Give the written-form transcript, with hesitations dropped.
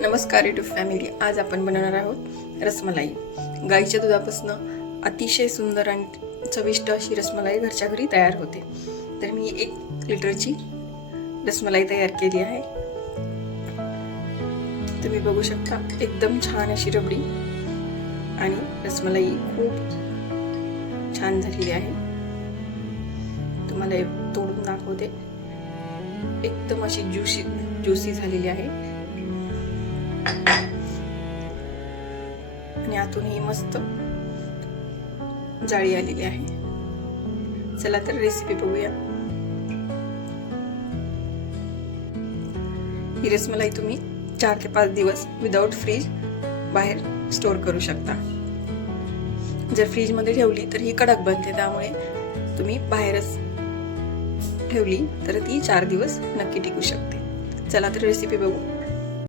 नमस्कार YouTube family. आज आपण बनवणार आहोत रसमलाई. गाईच्या दुधापासून अतिशय सुंदर आणि चविष्ट अशी रसमलाई घरच्या घरी तयार होते. तर मी 1 लिटरची रसमलाई तयार केली आहे. तुम्ही बघू शकता एकदम छान अशी रबडी आणि रसमलाई खूप छान झालेली आहे. तुम्हाला तोडून दाखवते. एकदम अशी ज्युसी झालेली आहे आणि आतूनही मस्त जाळी आलेली आहे. चला तर रेसिपी बघूया. ही रसमलाई तुम्ही 4 ते 5 दिवस विदाउट फ्रीज बाहेर स्टोर करू शकता. जर फ्रीज मध्ये ठेवली तर ही कडक बनते, त्यामुळे तुम्ही बाहेरच ठेवली तर ती 4 दिवस नक्की टिकू शकते. चला तर रेसिपी बघू.